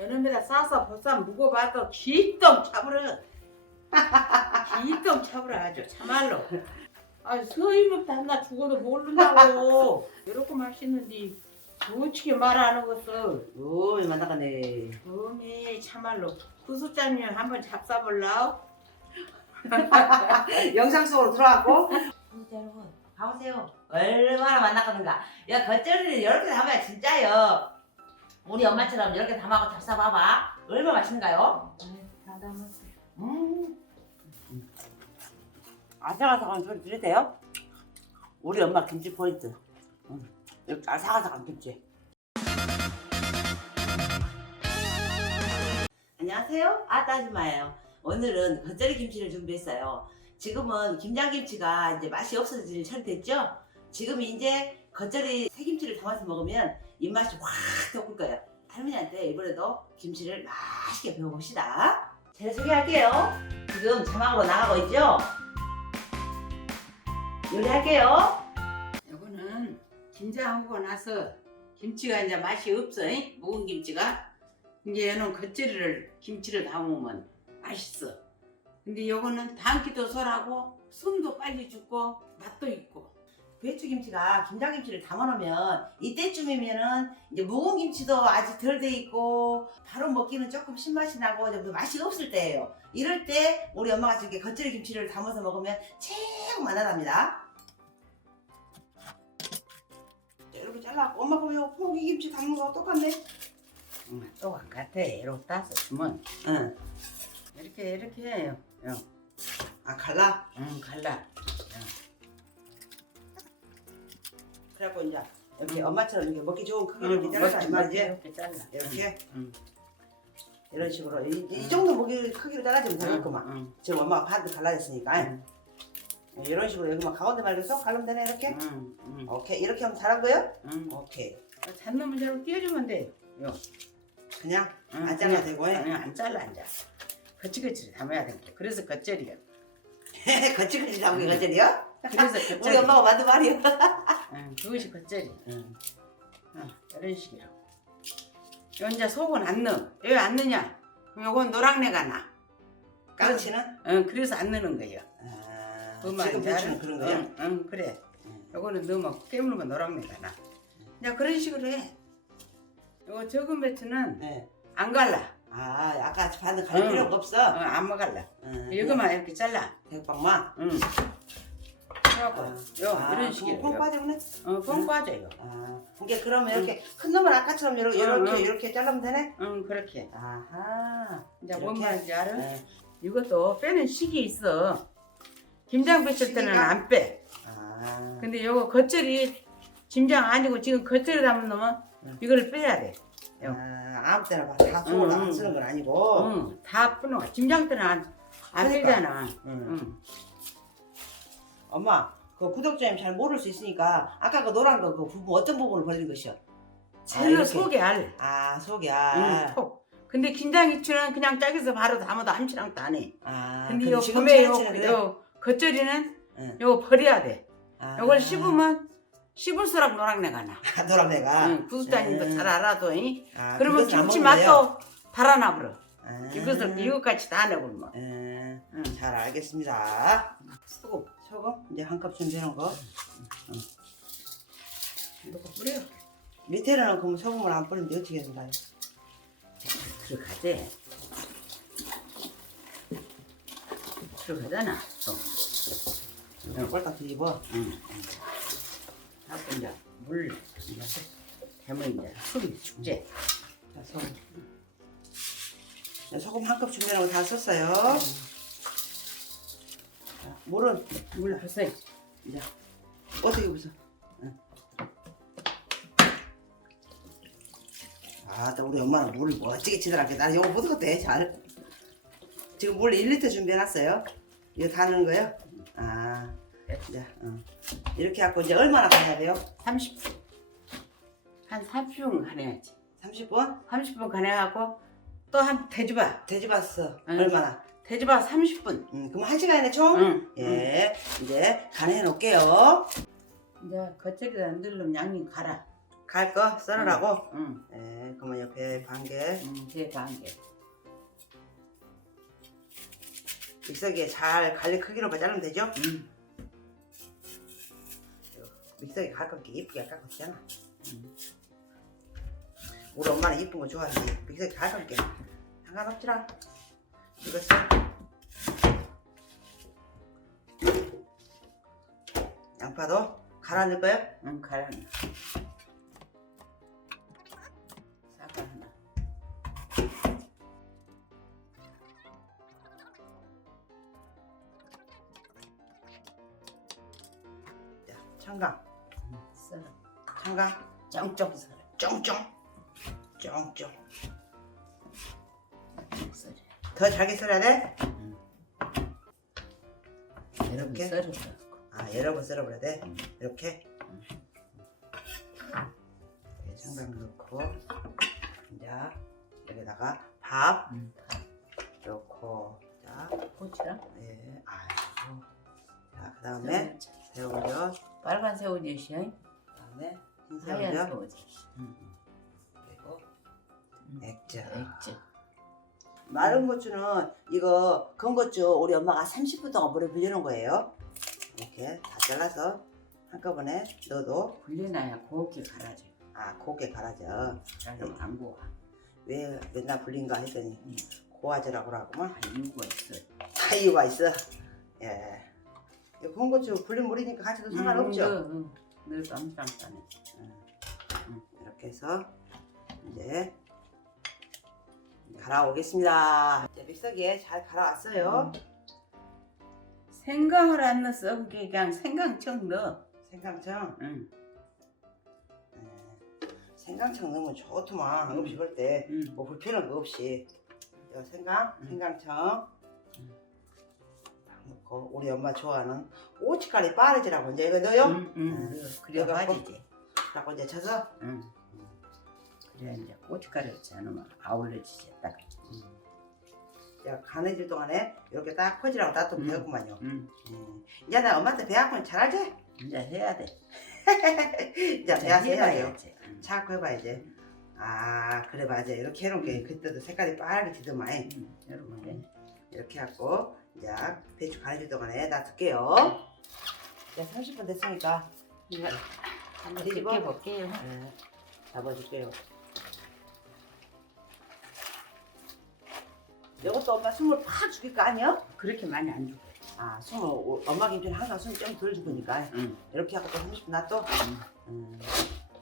저놈에다 싸서 보쌈 묵어봐도 기똥 차버려. 기똥 차버려 아주 참말로. 아 서임없다 하나 죽어도 모른다고. 이렇게 맛있는데 어떻게 말하는 것을. 오이 만나가네. 어메 참말로 구수자님 한번 잡숴볼라. 영상 속으로 들어왔고. 구독자 여러분, 봐보세요. 얼마나 만나가는가. 야, 겉절이를 이렇게 담아야 진짜요. 우리 엄마처럼 이렇게 담아고 잡숴봐봐. 얼마나 맛있는가요? 음. 아삭아삭한 소리 들으세요? 우리 엄마 김치 포인트. 음. 이렇게 아삭아삭한 김치. 안녕하세요. 아따지마예요. 오늘은 겉절이 김치를 준비했어요. 지금은 김장김치가 이제 맛이 없어질 차례 됐죠? 지금 이제 겉절이 새김치를 담아서 먹으면 입맛이 확 돋을 거예요. 할머니한테 이번에도 김치를 맛있게 배워봅시다. 제가 소개할게요. 지금 자막으로 나가고 있죠? 요리할게요. 이거는 김장하고 나서 김치가 이제 맛이 없어. 잉? 묵은 김치가. 이제 얘는 겉절이를 김치를 담으면 맛있어. 근데 요거는 담기도 설하고 숨도 빨리 죽고 맛도 있고. 배추김치가 김장김치를 담아놓으면 이때쯤이면은 이제 묵은 김치도 아직 덜 돼 있고 바로 먹기는 조금 신맛이 나고 좀 맛이 없을 때예요. 이럴 때 우리 엄마가 이렇게 겉절이 김치를 담아서 먹으면 최고 맛나답니다. 자, 이렇게 잘라갖고 엄마 보면 포기김치 담는 거 똑같네. 응, 또안 같아. 이렇게 따서 주면 응. 이렇게 이렇게 해요. 요. 아 갈라. 응, 갈라. 그래갖고 이제 이렇게 엄마처럼 이렇게 먹기 좋은 크기로 응, 이렇게 잘라서 말이지. 이렇게 잘라. 이렇게 응, 이런 식으로 이, 이 응. 정도 먹이 크기로 잘라주면 응, 되겠구만. 응, 지금 엄마가 반도 갈라졌으니까 응, 이런 식으로 여기만 가운데 말고 쏙 갈르면 되네 이렇게 응, 응, 오케이 이렇게 하면 잘한 거예요? 응. 오케이 잔놈을 잘 띄워주면 돼. 요. 그냥 응, 안 잘라도 그냥, 되고 그냥 안 잘라 앉아. 거치거치 담아야 되니까. 그래서 겉절이야. 거칠거칠 담은 게 거절이요? 그래서 우리 겉절이. 엄마가 만든 말이요 응, 그것이 겉절이. 응. 어, 이런 식으로. 요 이제 속은 안 넣어. 왜 안 넣냐? 그럼 요건 노랑내가 나. 까르치는? 응, 그래서 안 넣는 거예요. 아, 그 지금 배추는 알아? 그런 거야? 응, 응, 그래. 응. 요거는 넣으면 깨물면 노랑내가 나. 이제 그런 식으로 해. 요거 적은 배추는 네. 안 갈라. 아 아까 반도 갈 응. 필요가 어, 없어 안 먹을라. 응. 이거만 이렇게 잘라. 대박만 응. 해갖고, 요, 아, 이런 그거 식이에요. 뽕 빠지네 어, 뽕 빠져요. 아 이게 그러면 이렇게 큰 놈은 아까처럼 이렇게 응, 이렇게 응. 이렇게 자르면 되네? 응, 그렇게. 아하 이제 이렇게? 뭔 말인지 알아? 네. 이것도 빼는 식이 있어. 김장 배칠 때는 시기가? 안 빼. 아 근데 요거 겉절이 김장 아니고 지금 겉절이 담은 놈은 응. 이거를 빼야 돼. 아, 아무 때나 봐. 다 속을 응, 안 응. 쓰는 건 아니고. 응, 다 뿌는 거야. 김장 때는 안, 안 그러니까. 빼잖아. 응. 응. 엄마, 그 구독자님 잘 모를 수 있으니까 아까 그 노란 거그 부분 어떤 부분을 버리는 것이요? 이렇게. 속에 알. 아, 속이 응, 아. 속. 근데 김장 이추는 그냥 짜게서 바로 담아도 암치랑 도 안 해. 아. 근데 근데 요 지금 봄에 요, 그래? 요 겉절이는 응. 요거 버려야 돼. 아. 요걸 씹으면 씹을수록 노랑내가 나. 아, 노란 애가. 응, 구수자님도 음. 잘 알아도. 이? 아, 그러면 그것은 안 김치? 맛도 달아나 버려. 아. 이것을 이것까지 다 내버리면. 음, 응. 잘 알겠습니다. 소금, 소금 이제 한 컵 준비한 거. 이거 뿌려. 밑에는 그럼 소금을 안 뿌리는데 어떻게 된가요? 들어가지. 들어가잖아. 또. 이걸 꼴딱 뒤집어. 응. 하고 이제 물 이제 대면 이제 술이 축제. 자, 소금. 네, 소금 한 컵 준비한 거다 썼어요. 자, 물은 물 부서. 이제 어떻게 부숴? 응. 아, 또 우리 엄마는 물을 멋지게 치더라고. 나는 이거 못 어때? 잘. 지금 물 1리터 준비해놨어요. 이거 다 넣은 거요? 아, 이제 응. 이렇게 하고 이제 얼마나 가야 돼요? 30분. 한 30분 가내야지. 30분? 30분 가내갖고 또한 대줘봐. 돼지봤어. 응. 얼마나? 대줘봐 30분. 음, 그럼 한 시간이네 총? 응. 응. 예, 이제 간해 놓을게요. 이제 겉절이다 넣으려면 양념 갈아. 갈 거 썰으라고. 응, 네, 그러면 옆에 반 개. 응, 대반 개. 믹서기에 잘 갈릴 크기로만 자르면 되죠? 응, 믹서기 갈거 이렇게 예쁘게 깎았잖아. 응. 우리 엄마는 이쁜 거 좋아하지. 믹서기 갈거게 상관없지라. 써. 양파도 갈아 넣을 거예요? 응, 가라. 사과 하나. 자, 청강. 응, 썰어. 청강. 쫑쫑 썰어. 쫑쫑. 쫑쫑. 썰어. 더 잘게 썰어야 돼? 여러분 이렇게? 썰어. 아, 여러 번 썰어버려야 돼? 응. 이렇게? 네, 청강 넣고. 자, 여기다가 밥 응. 넣고. 자, 고추랑. 네, 아이고. 자, 그 다음에 새우젓. 빨간 새우젓이야. 그 다음에 하얀 흰새우젓. 새우젓. 응. 그리고 응. 액젓. 액젓. 마른 고추는 이거 건고추 우리 엄마가 30분 동안 물에 불려놓은 거예요. 이렇게 다 잘라서 한꺼번에 넣어도 불려놔야 곱게 갈아져. 아 곱게 갈아져. 잘좀 안 고와. 왜 맨날 불린가 했더니 응. 고아지라고 하구만. 할 이유가 있어. 다 이유가 있어. 예. 이 건고추 불린 물이니까 같이 도 상관없죠. 응, 응. 늘 깜깜하네. 이렇게 해서 이제 갈아오겠습니다. 이제 믹서기에 잘 갈아왔어요. 생강을 안 넣었어. 그게 그냥 생강청 넣어. 생강청. 응. 예. 생강청 넣으면 좋더만 음식 할때뭐 응. 불편한 거 없이 요 생강, 음. 생강청 음. 넣고 우리 엄마 좋아하는 오치가리 빠르지라고 이제 이거 넣어요? 응, 응. 그래 그래갖고? 빠지지. 라고 이제 쳐서 응. 그래 이제 고춧가루 않으면 아울러지지 딱. 이제 간해질 동안에 이렇게 딱 퍼지라고 놔두면 음. 되겠구만요 응. 음. 이제 나 엄마한테 배워보면 잘하지? 이제 해야 돼. 이제 배워서 해봐야지. 응. 자꾸 해봐야지 아 그래 맞아 이렇게 해놓은 게 그때도 색깔이 빠르게 지더만 응. 여러분 해. 이렇게 하고 이제 배추 간해질 동안에 놔둘게요 이제 30분 됐으니까 이거 한번 뒤집어? 집게 볼게요. 네, 잡아줄게요. 이것도 엄마 숨을 팍 죽일 거 아니야? 그렇게 많이 안 주고. 아, 숨을 오- 엄마 김치는 항상 숨좀덜 죽으니까 응. 이렇게 하고 또 30분 놔둬. 응. 음,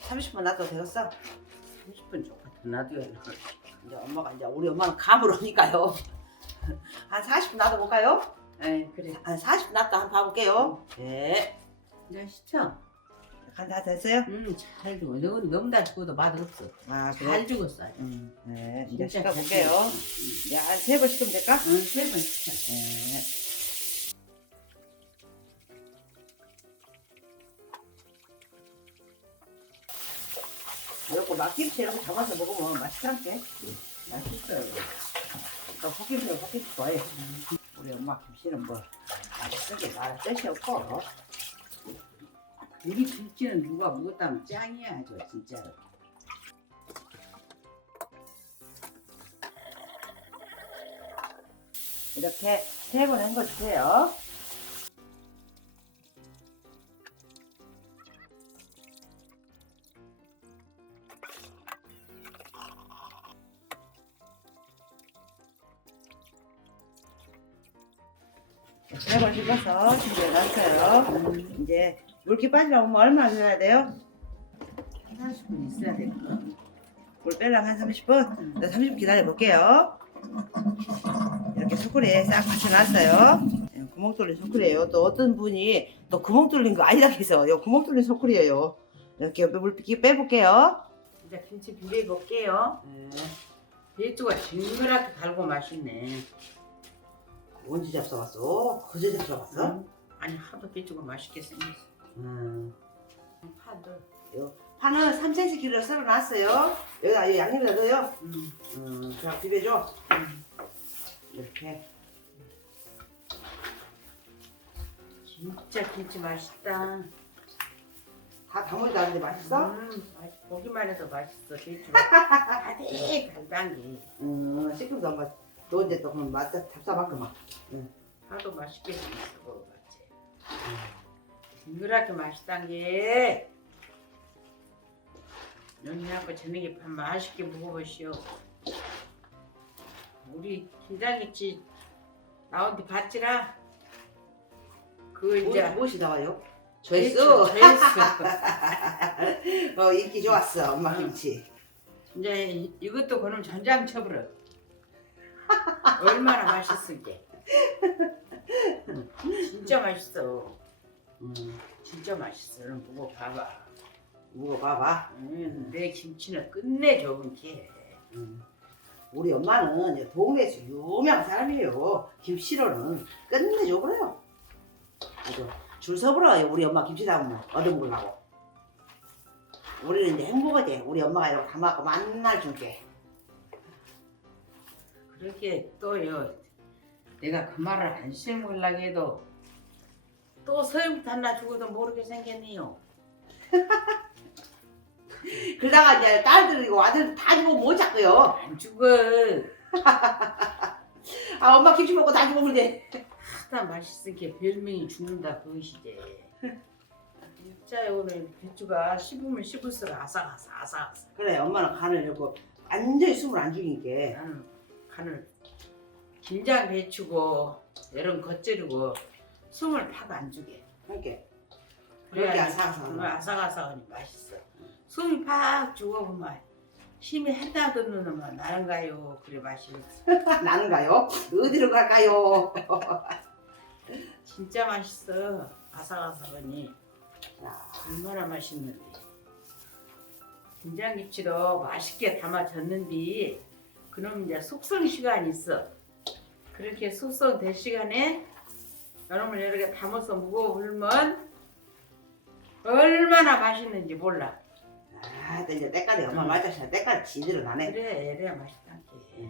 30분 놔둬도 되겠어? 30분 조금 더 놔둬야 돼. 이제 엄마가 이제 우리 엄마는 감을 오니까요. 한 40분 놔둬 볼까요? 에이 그래. 한 40분 놔둬 한번 봐볼게요. 네. 이제 시쳐. 간다 됐어요? 응, 잘 죽어. 너 너무 다 죽어도 맛 없어. 아, 잘 죽었어. 응. 음, 네, 이제 진짜 씻어볼게요. 잘 이제 한 세 번 씻으면 될까? 응, 세번 시켜. 네. 이렇게 막김치 이렇게 담아서 먹으면 맛있다니까. 맛있어요. 또 헛김치는 헛김치 좋아해. 우리 엄마 김치는 뭐 맛있게 말할 뜻이 없고. 우리 김치는 누가 먹었다면 짱이야, 저 진짜로. 이렇게 세번 헹궈주세요. 세번 씻어서 준비해 놨어요. 이제 물기 빠지려면 얼마나 넣어야 돼요? 30분 있어야 돼. 물 빼려면 한 30분? 30분 기다려 볼게요. 이렇게 소쿠리에 싹 받쳐놨어요. 예, 구멍 뚫린 소쿠리예요. 또 어떤 분이 또 구멍 뚫린 거 아니다 해서 요 구멍 뚫린 소쿠리예요. 이렇게 물기 빼볼게요. 이제 김치 비벼 볼게요. 배추가 징그랗게 달고 맛있네. 언제 잡숴봤어? 그제 잡숴봤어? 응? 아니 하도 배추가 맛있게 생겼어. 음. 파도. 파는 3cm 길이로 썰어놨어요. 여기다 이 양념에다 넣어요. 응. 음, 그냥 비벼줘. 응. 이렇게. 진짜 김치 맛있다. 다 담으지도 않는데 맛있어? 음, 맛- 보기만 해도 맛있어. 배추가 아직 달달이. 음, 시큼도 엄마 너 이제 또 그럼 맛 잡사봤구만. 하도 맛있게 생겼어 먹어봤지. 이렇게 맛있단 게 언니하고 저녁에 밥 맛있게 먹어보시오. 우리 김장김치 나온 데 봤지라? 그 이제 뭐, 무엇이 나와요? 조회수. 어 인기 좋았어 엄마 응. 김치. 이제 이- 이것도 그럼 전장 쳐버려. 얼마나 맛있을게. 진짜 맛있어. 음, 진짜 맛있어. 그럼 보고 봐봐. 먹어봐봐. 음, 내 김치는 끝내 좋은 게. 음. 우리 엄마는 이제 동네에서 유명한 사람이에요. 김치로는 끝내줘 그래요. 아주 줄 서버려요. 우리 엄마 김치 담으면 얻어먹으려고. 우리는 이제 행복하지. 우리 엄마가 이렇게 담아갖고 만날 줄게. 그렇게 또요. 내가 그 말을 안 실물라고 해도 또 서영부터 하나 죽어도 모르게 생겼네요. 그러다가 이제 딸들이고 아들 다 주고 뭐 자꾸요. 안 죽어. 아 엄마 김치 먹고 다 돼. 하다 맛있으니까 별명이 죽는다 그것이지. 진짜 오늘 배추가 씹으면 씹을수록 아삭아삭 아삭아삭. 그래 엄마는 간을 이렇게 완전히 숨을 안 죽이니까. 나는 간을 김장 배추고 이런 겉절이고 숨을 팍 안 주게. 그러니까 그렇게 그래야 거. 아삭아삭하니 맛있어. 숨이 팍 죽어보면 힘이 하나도 넣으면 나는가요? 그래 맛이 나는가요? 어디로 갈까요? 진짜 맛있어. 아삭아삭하니 자, 얼마나 맛있는데. 김장김치도 맛있게 담아졌는데 그럼 이제 숙성 시간이 있어. 그렇게 숙성 될 시간에 여러분 이렇게 담아서 먹어보면 얼마나 맛있는지 몰라. 아, 또 이제 때깔이 엄마 응. 말자시나 때깔 지대로 나네. 그래, 이래야 맛있단 게.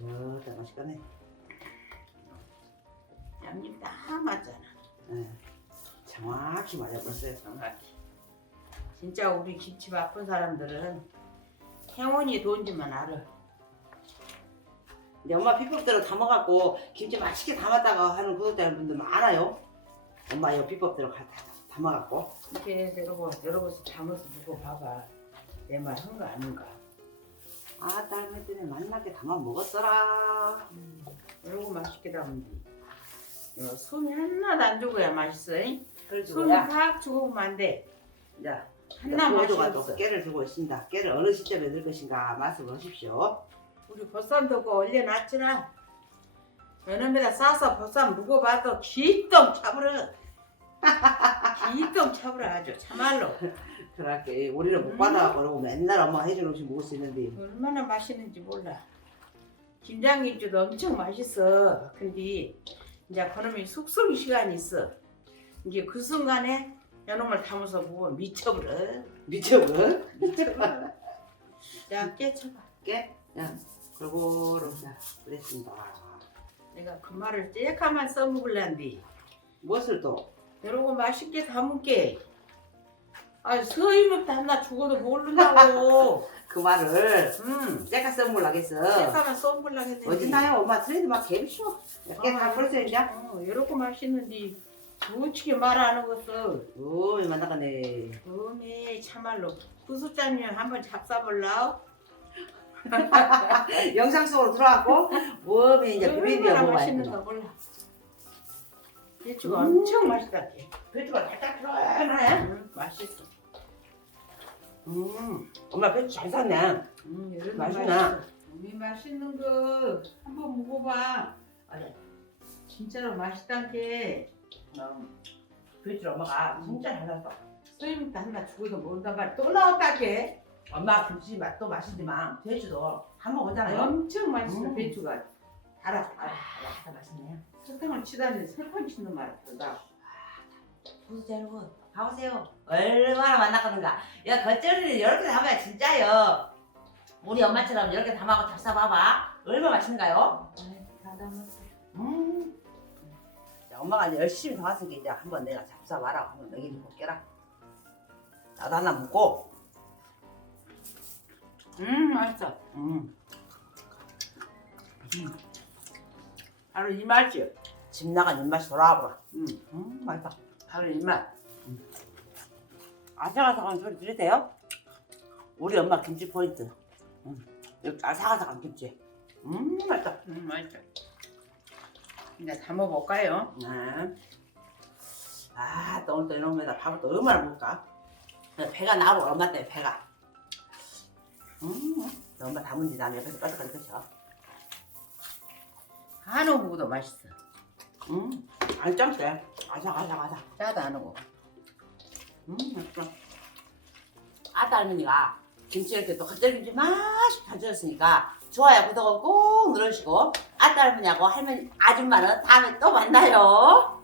어, 다 맛있겠네. 양념 딱 맞잖아. 응. 정확히 맞아버렸어요. 정확히. 진짜 우리 김치 바쁜 사람들은 행운이 돈지만 알아. 근데 엄마 비법대로 담아갖고 김치 맛있게 담았다가 하는 구독자분들 많아요. 엄마 이거 비법대로 가- 담아갖고. 이렇게 여러분 여러분서 담아서 먹어봐봐. 내 말 한 거 아닌가? 아, 딸 때문에 만나게 담아 먹었어라. 이러고 맛있게 담은디. 어, 숨이 하나도 안 죽어야 맛있어. 잉? 숨이 팍 죽으면 안 돼. 자, 하나 보조가 또 없어. 깨를 들고 있습니다. 깨를 어느 시점에 넣을 것인가 말씀을 하십시오. 우리 보쌈 도고 올려놨지나. 여놈에다 싸서 보쌈 묵어봐도 기똥 차버려. 기똥 차버려 아주 참말로. 그렇게 우리는 못 음. 받아갖고 그러고 맨날 엄마가 해주는 음식 먹을 수 있는데 얼마나 맛있는지 몰라. 김장김치도 엄청 맛있어. 근데 이제 그놈이 숙성 시간이 있어. 이게 그 순간에 여놈을 담아서 먹으면 미쳐버려. 미쳐버 미쳐버려. 자, 깨쳐봐. 깨? 야, 골고루 자 그랬습니다. 내가 그 말을 쬐까만 써먹을란디. 무엇을 또? 이러고 맛있게 담을게. 아, 서임을 담나 죽어도 모른다고. 그 말을 음, 째까 써먹으려겠어. 써먹으려고 했는데. 어딨나요? 엄마 트레이드 막 개비쇼. 깨 아. 다 벌써 이제. 어, 이러고 맛있는데 무치게 말안 하겠어. 오, 만나가네. 어메 참말로 구수자님 한번 잡사볼라오? 영상 속으로 들어왔고 몸이 이제 비비디오 얼마나 보고 맛있는가 있는 몰라. 배추가 음. 엄청 맛있다. 배추가 달달하네. 응, 맛있어. 음, 엄마 배추 잘 샀네. 음, 맛있나? 어메 맛있는 거 한번 먹어봐. 아니, 진짜로 맛있단 게. 음, 배추 엄마가 진짜 잘 샀어. 소임도 하나 죽어도 모른단 말또 나왔다 게 엄마 김치 맛도 맛이지만 배추도 한번 오잖아요. 엄청 맛있어 음. 배추가 달아 아, 달아 다 맛있네. 설탕을 치다니 설탕 치는 말보다 구독자 여러분 봐보세요 얼마나 만나가는가 야 겉절이를 이렇게 담아야 진짜요 우리 엄마처럼 이렇게 담아고 잡숴봐봐 얼마나 맛있는가요? 다 담았어 음. 자, 엄마가 이제 열심히 담았으니까 이제 한번 내가 잡숴봐라 한번 먹여줘 볼게라 나도 하나 먹고. 음 맛있어. 음, 바로 이 맛이요. 집 나간 입맛이 돌아와버려. 음, 음, 맛있다. 바로 이 맛. 아삭아삭한 소리 들으세요? 우리 엄마 김치 포인트. 음, 여기 아삭아삭한 김치. 음, 맛있다. 음 맛있어. 이제 다 먹어볼까요? 네. 아, 또 오늘 또 이놈에다 밥을 또 얼마나 먹을까? 배가 나고 엄마 때문에 배가. 음, 또 엄마 담은 지 나면 옆에서 까득까득 드셔. 한우 국도 맛있어. 음, 안 짱세. 아삭아삭아삭. 짜도 안 하고. 음, 맛있어. 아따 할머니가 김치 이렇게 또 겉절김치 맛이 잘 지었으니까 좋아요, 구독을 꼭 눌러주시고 아따 할머니하고 할머니 아줌마는 다음에 또 만나요.